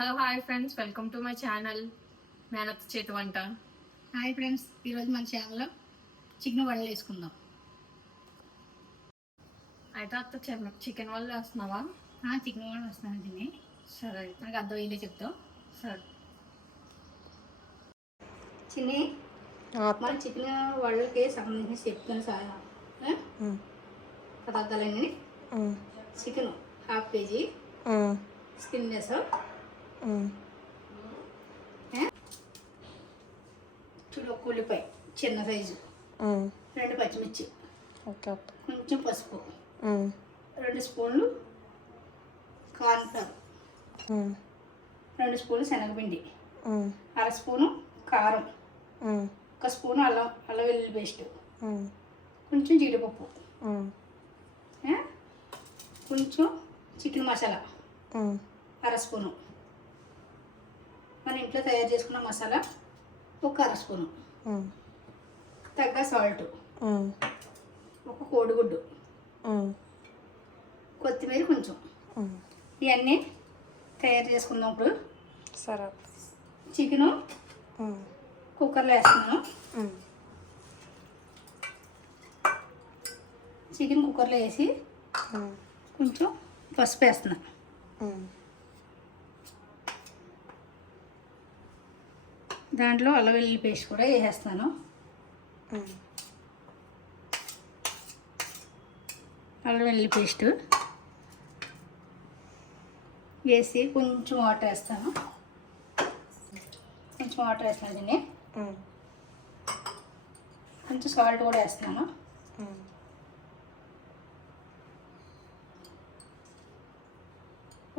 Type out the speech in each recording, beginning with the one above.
Hello hi friends, welcome to my channel మేనత్ చేతి వంట. హాయ్ ఫ్రెండ్స్, ఈరోజు మన ఛానల్లో చికెన్ వడలు వేసుకుందాం. అయితే అత్త చికెన్ వల్ల వేస్తున్నావా? చికెన్ వడలు వస్తాను తిని. సరే, నాకు అర్థమయ్యేదే చెప్తాం. సరే చిన్ని, మన చికెన్ వడలకి సంబంధించి చెప్తాను పదార్థాలన్నీ. చికెన్ 1/2 kg, స్కిన్లెస్, చూడు, ఒక ఉల్లిపాయ చిన్న సైజు, 2 పచ్చిమిర్చి, కొంచెం పసుపు, 2 స్పూన్లు కార్న్ఫ్లవర్, 2 స్పూన్లు శనగపిండి, 1/2 స్పూను కారం, 1 స్పూను అల్లం వెల్లుల్లి పేస్ట్, కొంచెం జీడిపప్పు, కొంచెం చికెన్ మసాలా 1/2 స్పూను, మన ఇంట్లో తయారు చేసుకున్న మసాలా ఒక 1/2 స్పూను, తగ్గ సాల్ట్, ఒక కోడిగుడ్డు, కొత్తిమీర కొంచెం. ఇవన్నీ తయారు చేసుకుందాం. ఇప్పుడు సరే, చికెను కుక్కర్లో వేస్తున్నాను. చికెన్ కుక్కర్లో వేసి కొంచెం పసుపు వేస్తున్నాను. దాంట్లో అల్లం వెల్లుల్లి పేస్ట్ కూడా వేసేస్తాను. అల్లం వెల్లుల్లి పేస్ట్ వేసి కొంచెం వాటర్ వేస్తాను. దీన్ని కొంచెం సాల్ట్ కూడా వేస్తున్నాను.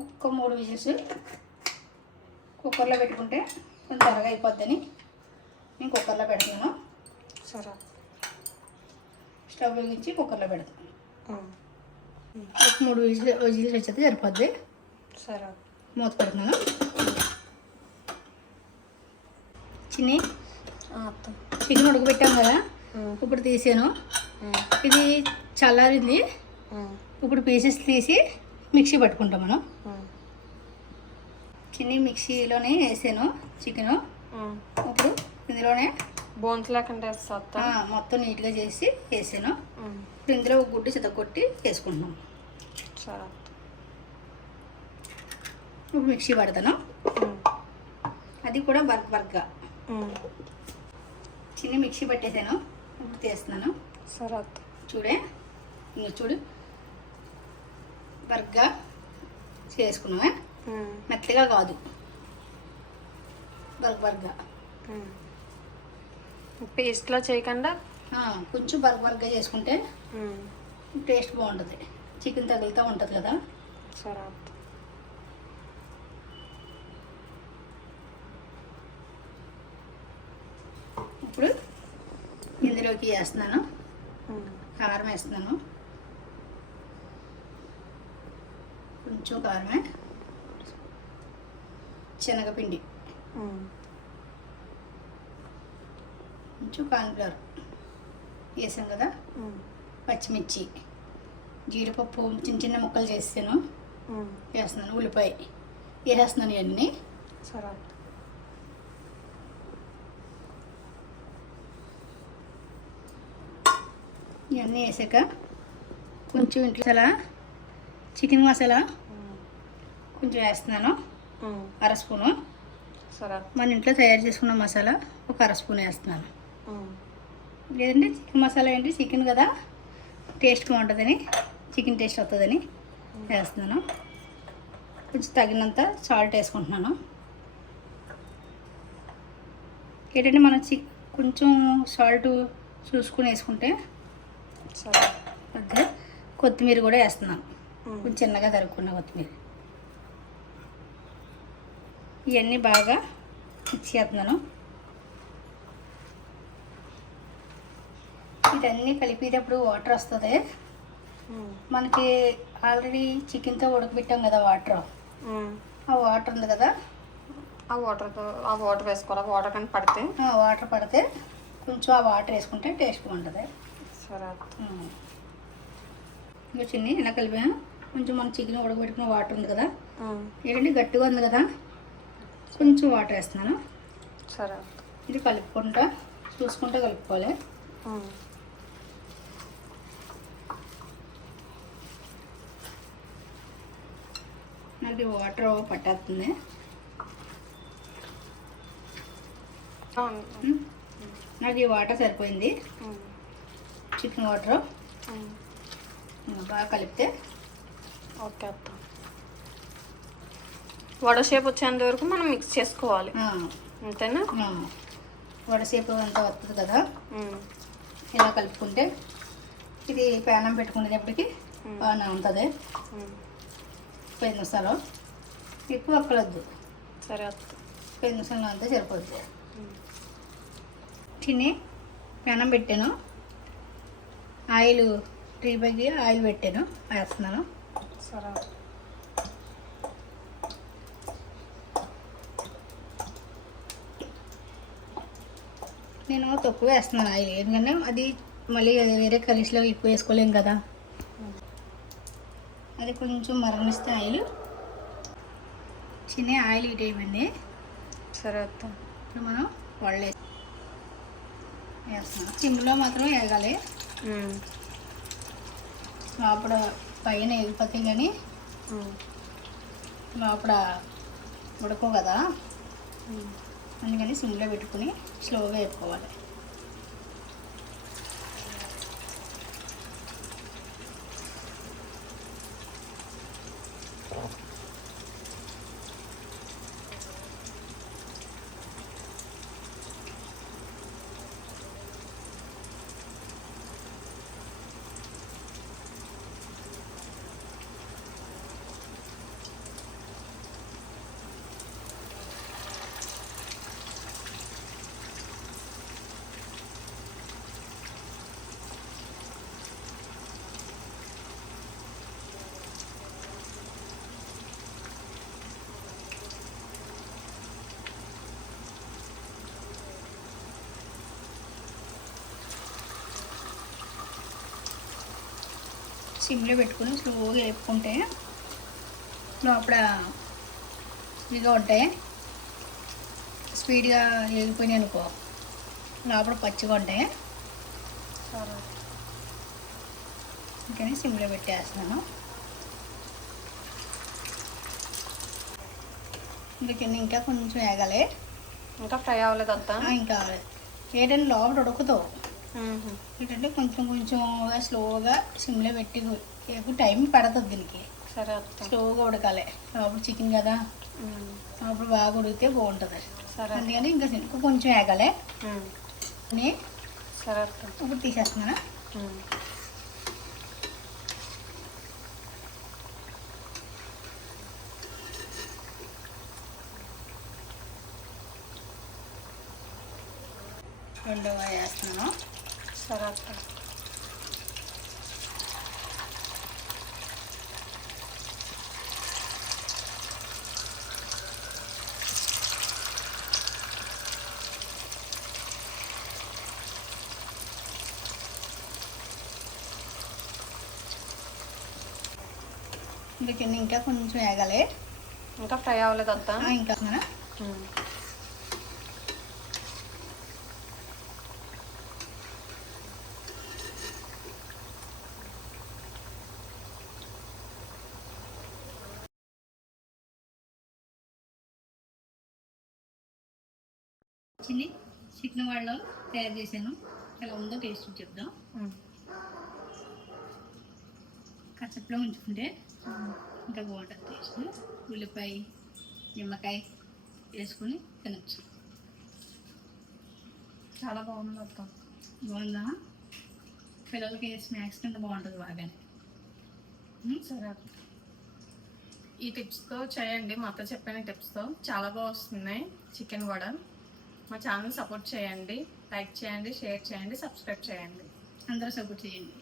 ఒక్క 3 విజిల్స్ కుక్కర్లో పెట్టుకుంటే కొంచెం త్వరగా అయిపోద్దని నేను కుక్కర్లో పెడుతున్నాను. సరే, స్టవ్ వెలిగించి కుక్కర్లో పెడతాను. ఒక 3 విజిల్స్ వచ్చేది సరిపోద్ది. సరే, మూత పెడుతున్నాను. చిన్ని, చికెన్ ఉడకబెట్టాం కదా, ఇప్పుడు తీసాను. ఇది చల్లారింది. ఇప్పుడు పీసెస్ తీసి మిక్సీ పట్టుకుంటాం మనం. చిన్ని మిక్సీలోనే వేసాను చికెను. ఇప్పుడు ఇందులోనే బోన్స్ లేకుండా మొత్తం నీట్గా చేసి వేసాను. ఇప్పుడు ఇందులో ఒక గుడ్డు చితగొట్టి వేసుకుంటున్నాం. సరే, ఇప్పుడు మిక్సీ పడతాను. అది కూడా బర్గా చిన్న మిక్సీ పట్టేసాను. ఇప్పుడు తీస్తున్నాను. సరే, చూడు, బర్గా చేసుకున్నామే. మెత్తగా కాదు, బర్గా పేస్ట్లా చేయకుండా కొంచెం బర్గా చేసుకుంటే టేస్ట్ బాగుంటుంది. చికెన్ తగులుతూ ఉంటుంది కదా. సరే, ఇప్పుడు ఇందులోకి వేస్తున్నాను. కారం వేస్తున్నాను, కొంచెం కారమే, శనగపిండి, కొంచెం కార్న్ఫ్లవర్ వేసాం కదా, పచ్చిమిర్చి, జీడిపప్పు చిన్న చిన్న ముక్కలు చేసాను వేస్తున్నాను, ఉల్లిపాయ వేసేస్తున్నాను. ఇవన్నీ సరే, ఇవన్నీ వేసాక కొంచెం ఇంట్లో చికెన్ మసాలా కొంచెం వేస్తున్నాను, 1/2 స్పూను. సరే, మన ఇంట్లో తయారు చేసుకున్న మసాలా ఒక 1/2 స్పూన్ వేస్తున్నాను. లేదంటే చికెన్ మసాలా ఏంటి, చికెన్ కదా, టేస్ట్ బాగుంటుందని, చికెన్ టేస్ట్ వస్తుందని వేస్తున్నాను. కొంచెం తగినంత సాల్ట్ వేసుకుంటున్నాను. ఏంటంటే మనం కొంచెం సాల్ట్ చూసుకుని వేసుకుంటే. సరే, అదే కొత్తిమీర కూడా వేస్తున్నాను, కొంచెం చిన్నగా తరుక్కున్న కొత్తిమీర. ఇవన్నీ బాగా మిక్స్ చేస్తున్నాను. ఇదన్నీ కలిపేటప్పుడు వాటర్ వస్తుంది. మనకి ఆల్రెడీ చికెన్తో ఉడకబెట్టాం కదా వాటర్, ఆ వాటర్ ఉంది కదా, ఆ వాటర్ వేసుకోవాలి. వాటర్ కానీ పడితే వాటర్ పడితే కొంచెం ఆ వాటర్ వేసుకుంటే టేస్ట్ బాగుంటుంది. సరే, ఇంకా చిన్ని ఇలా కలిపాను. కొంచెం మన చికెన్ ఉడకబెట్టుకున్న వాటర్ ఉంది కదా, ఏంటంటే గట్టిగా ఉంది కదా, కొంచెం వాటర్ వేస్తున్నాను. సరే. ఇది కలుపుకుంటా చూసుకుంటా కలుపుకోవాలి. నాకు వాటర్ పట్టేస్తుంది. నాకు ఈ వాటర్ సరిపోయింది. చికెన్ వాటర్ బాగా కలిపితే ఓకే అత్త. వడ షేప్ వచ్చేంత వరకు మనం మిక్స్ చేసుకోవాలి అంతేనా? వడ షేప్ అంతా వస్తుంది కదా, ఇలా కలుపుకుంటే ఇది పేనం పెట్టుకునేటప్పటికి బాగానే ఉంటుంది. 5 నిమిషాలు ఎక్కువ అక్కలొద్దు. సరే అత్త. 5 నిమిషాలు అంతా సరిపోద్ది. తిని పెనం పెట్టాను, ఆయిల్ 3 బైకి ఆయిల్ పెట్టాను, వేస్తున్నాను. సరే. నేను తక్కువ వేస్తున్నాను ఆయిల్, ఎందుకంటే అది మళ్ళీ వేరే కర్రీస్లో ఎక్కువ వేసుకోలేము కదా. అది కొంచెం మరగనిస్తే ఆయిల్. చిన్న ఆయిల్ హీట్ అయిపోయింది. సరే అత్త. ఇప్పుడు మనం వడలే వేస్తున్నాం. సిమ్లో మాత్రం వేగాలి, లోపల పైన ఎగిపోతాయి కానీ లోపల ఉడకో కదా, అందుకని సిమ్లో పెట్టుకుని స్లోగా వేపుకోవాలి. సిమ్లో పెట్టుకుని స్లోగా వేపుకుంటే లోపల ఇదిగా ఉంటాయి. స్పీడ్గా వేగిపోయినాయి అనుకో లోపల పచ్చిగా ఉంటాయి. అందుకని సిమ్లో పెట్టేస్తున్నాను. అందుకని ఇంకా కొంచెం వేగాలి. ఇంకా ఫ్రై అవ్వలేదు అత్త? ఇంకా ఏంటంటే లోపల ఉడుకుతావు. ఏంటంటే కొంచెం కొంచెంగా స్లోగా సిమ్లో పెట్టి టైం పడుతుంది దీనికి. సరే అత్త. స్లోగా ఉడకాలి, లోపల చికెన్ కదా, లోపల బాగా ఉడికితే బాగుంటుంది. సరే. అందుకని ఇంకా కొంచెం వేగాలి. సరే అత్త. ఇప్పుడు తీసేస్తున్నాను. రెండవ వేస్తున్నాను. సరే అత్త. అందుకని ఇంకా కొంచెం వేగాలి. ఇంకా ఫ్రై అవ్వలేదు అత్త? ఇంకా చిల్లీ చికెన్ వాళ్ళు తయారు చేశాను. ఎలా ఉందో టేస్ట్ చెప్దాం. కచ్చప్లో ఉంచుకుంటే ఇంకా బాగుంటుంది టేస్ట్. ఉల్లిపాయ నిమ్మకాయ వేసుకొని తినచ్చు. చాలా బాగుంది అత్త. బాగుందా? పిల్లలకి స్నాక్స్ కింద బాగుంటుంది బాగానే. సరే. ఈ టిప్స్తో చేయండి, మా అత్త చెప్పిన టిప్స్తో చాలా బాగా వస్తున్నాయి చికెన్ కూడా. మా ఛానల్ సపోర్ట్ చేయండి, లైక్ చేయండి, షేర్ చేయండి, సబ్స్క్రైబ్ చేయండి. అందరూ సపోర్ట్ చేయండి.